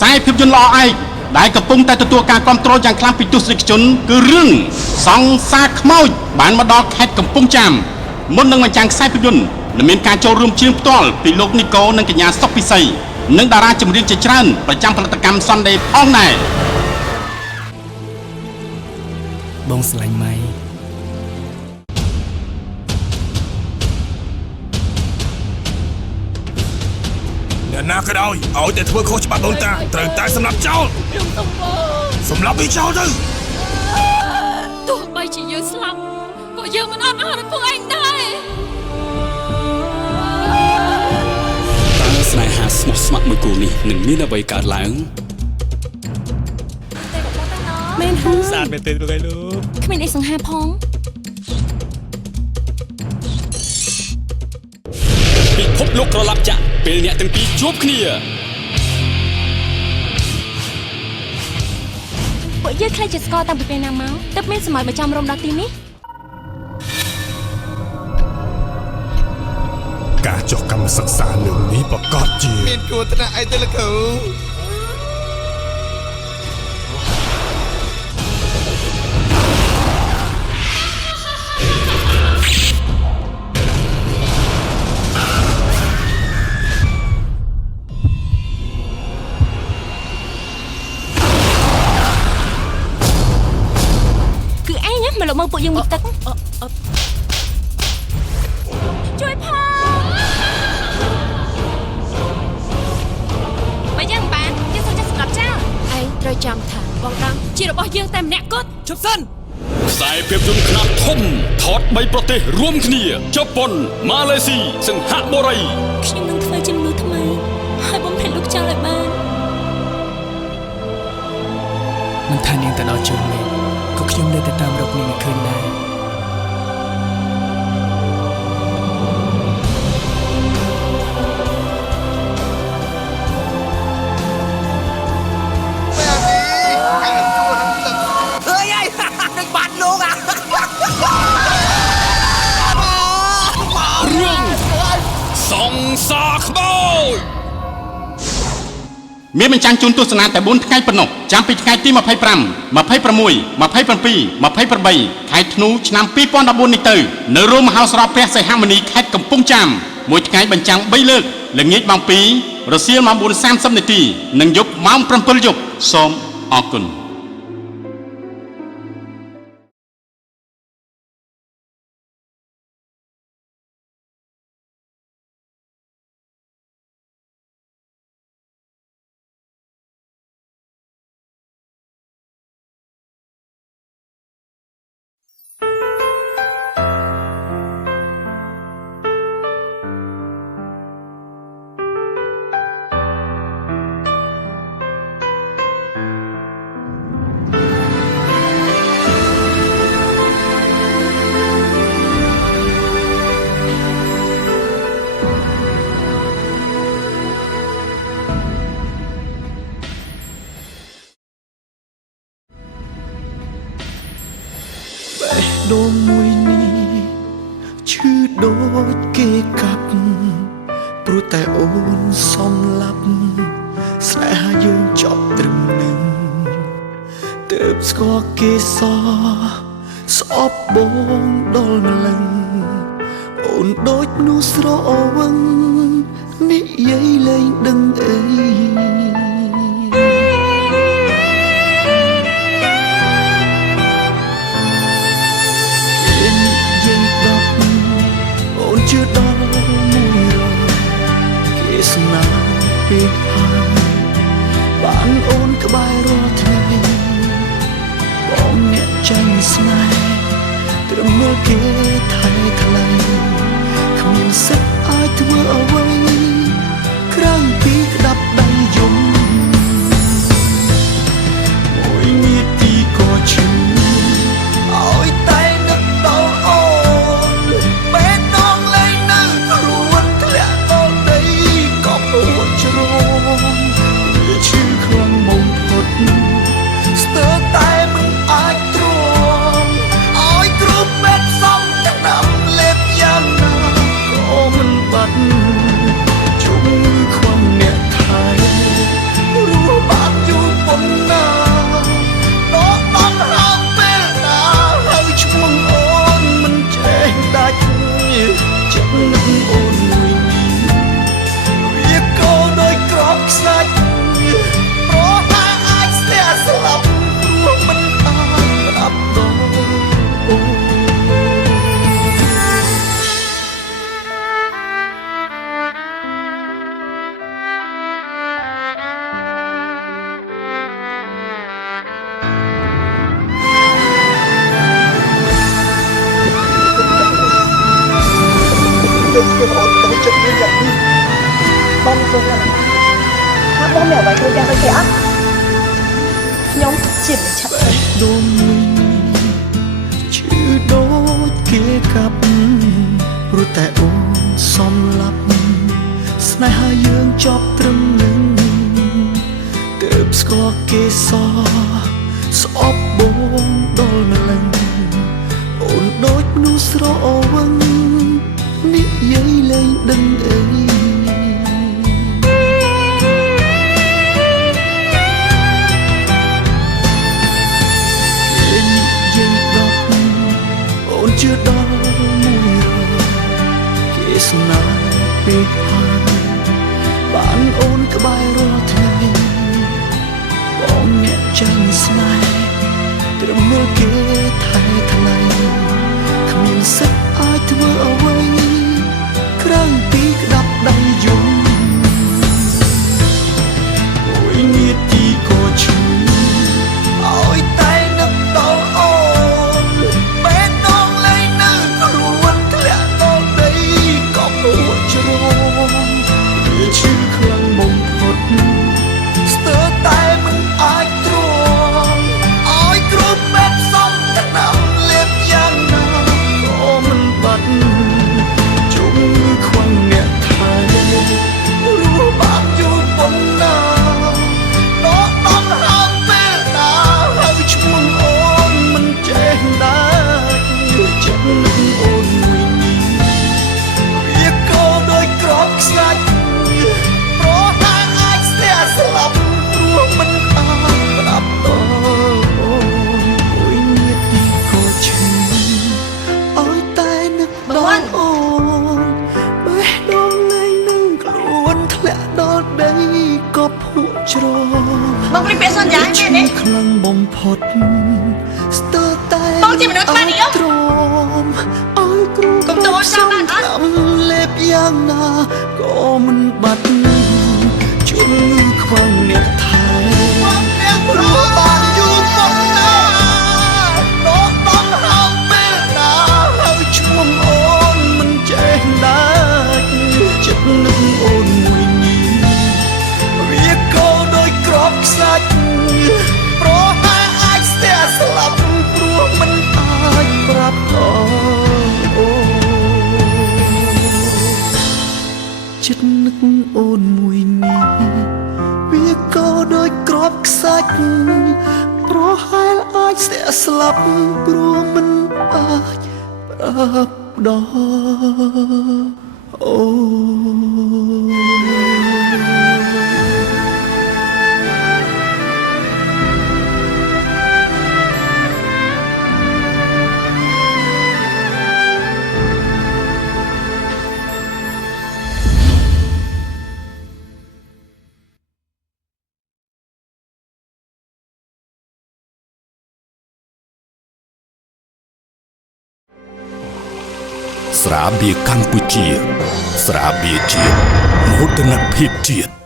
ខ្សែភាពយន្តល្អឯកដែលកំពុងតែទទួលការគាំទ្រយ៉ាងខ្លាំងពីទស្សនិកជនគឺរឿងសង្សារខ្មោចបានមកដល់ខេត្តកំពង់ចាមមុននឹងបញ្ចាំងខ្សែភាពយន្តដែលមានការចូលរួមច្រៀងផ្ទាល់ពីលោកនីកូនិងកញ្ញាសុកពិសីនិងតារាចម្រៀងជាច្រើនប្រចាំផលិតកម្ម Sunday ផងដែរបងស្រឡាញ់ម៉ៃអ្នកណាក៏ដោយឲ្យតែធ្វើខុសច្បាប់ដូនតាត្រូវតែសម្លាប់ចោលខ្ញុំសុំបងសម្លាប់វាចោលទៅទោះបីជាយើងស្លាប់ក៏យើងមិនអត់អស់ពួកឯងដែរតើស្នេហាស្មោះស្ម័គ្រមួយគូនេះនឹងមានអ្វីកើតឡើងមែនហើយស្អាតមែនទេលោកឯងលោកគ្មានអីសង្ហាផងពិភពលោកក្រឡាប់ចាក់ពេលអ្នកទាំងពីរជួបគ្នាពួកយើងខ្លាចជាស្គាល់តាំងពីពេលណាមកទើបមានសម័យមកចាំរំដល់ទីនេះការចុះកម្មសិក្សាលើនេះប្រកាសជាមានគួរថ្នាក់អីទៅលោកគ្រូមកលោកមើលពួកយើងមុខទឹកជួយផងបើយើងបានយើងសុំចាស់សម្រាប់ចោលឯងត្រូវចាំថាបងដឹងជារបស់យើងតែម្នាក់គត់ជប់សិនខ្សែភាពយន្តខ្នាតធំថត3ប្រទេសរួមគ្នាជប៉ុនម៉ាឡេស៊ីសិង្ហបុរីខ្ញុំនឹងធ្វើជាមនុស្សថ្មីហើយបំភ្លេចលោកចោលឲ្យបានមិនថានាងទៅដល់ជើងមេឃក៏ខ្ញុំនៅតែតាមរកនាងមិនឃើញដែររឿងសង្សារខ្មោចមានបញ្ចាំងជូនទស្សនាតែ4ថ្ងៃប៉ុណ្ណោះចាំពីថ្ងៃទី25 26 27 28ខែធ្នូឆ្នាំ2014នេះទៅនៅរោងមហោស្រពព្រះសីហមុនីខេត្តកំពង់ចាមមួយថ្ងៃបញ្ចាំង3លើកល្ងាចម៉ោង2រសៀលម៉ោង 4:30 នាទីនិងយប់ម៉ោង 7 យប់សូមអរគុណដងមួយនេះឈឺដូចគេកាប់ព្រោះតែអូនសំឡាប់ស្នេហាយើងចប់ត្រឹមនឹងទើបស្គាល់គេសស្អប់បងដល់ម្លឹងអូនដូចមនុស្សស្រវឹងនិយាយលែងដឹងអីជឿដល់មួយរងគេស្នាពេកហើយបានអូនក្បែររាល់ថ្ងៃបងអ្នកចាញ់ស្នេហ៍ត្រឹមមើលគេថែថ្លៃគ្មានសិទ្ធអាចធ្វើអ្វីក្រៅពីក្តាប់ដៃយំមួយនាទីក៏ឈឺឲ្យតែនឹកដល់អូនជ្រងវាឈឺខ្លាំងបំផុតស្ទើរតែមិនអាចទ្រាំ ចិត្តនឹកអូនមួយនេះវាក៏ដោយក្របខ្សាច់ប្រហែលអាចស្ទះស្លាប់ព្រោះមិនអាចប្រាប់ដល់អូន អូនទៅចិត្តមានយ៉ាងនេះបងសុំណាថាបងមានអ្វីត្រូវយ៉ាងទៅគេអត់ខ្ញុំជាមិនឆាប់ដួងឈឺដូចគេកាប់ព្រោះតែអូនសំឡាប់ស្នេហាយើងចប់ត្រឹមនឹងទើបស្គាល់គេសស្អប់បងដល់ម្លឹងអូនដូចមនុស្សស្រវឹង និយាយលែងដឹងអីគេនិយាយដល់អូនជឿដល់មួយគេសំណាយពេកហើយបានអូនក្បែររាល់ថ្ងៃបងអ្នកចាំស្នេហ៍ត្រឹមមើលគេថែថ្លៃគ្មានសិទ្ធអាចធ្វើអ្វីក្រៅពីក្តាប់ដៃយំមួយនាទីក៏ឈឺឲ្យតែនឹកដល់អូនពេលដងលែងនៅខ្លួនធ្លាក់ដល់ដីក៏ពួរជ្រងវាឈឺខ្លាំងបំផុតស្ទើរតែមិនអាចទ្រាំឲ្យគ្រប់បែបសំថ្នាំលេបយ៉ាងណាក៏មិនបាត់ ខ្វឹងអ្នកថៃរស់បានយូរប៉ុណ្ណាដកដំហើមពេលណាហើយឈ្មោះអូនមិនចេះដែរចិត្តនឹកអូនមួយនេះវាក៏ដោយក្របខ្សាច់ប្រហែលអាចស្ទះស្លាប់ព្រោះមិនអាចប្រាប់ដល់អូនមួយនាទីក៏ឈឺឲ្យតែនឹកដល់អូន ដល់ដីក៏ភក់ជ្រងបងព្រីពាក្យសន្យាមែនទេខ្លាំងបំផុតស្ទើរតែបងជាមនុស្សបាននេះទ្រាំឲ្យគ្រូកុំទៅចាំបានអត់លេបយ៉ាងណាក៏មិនបាត់ជំងឺខ្វឹងអ្នកថែបងអ្នកព្រោះបានយូរប៉ុណ្ណាដកដំហើមពេលណាហើយឈ្មោះអូនមិនចេះដែរចិត្តនឹកអូនមួយវាក៏ដោយក្របខ្សាច់ប្រហែលអាចស្ទះស្លាប់ព្រោះមិនអាចប្រាប់ដល់អូចិត្តនឹកអូនមួយនេះវាក៏ដោយក្របខ្សាច់ប្រហែលអាចស្ទះស្លាប់ព្រោះមិនអាចប្រាប់ដល់អូ ស្រាបៀរកម្ពុជាស្រាបៀរជាតិមោទនភាពជាតិ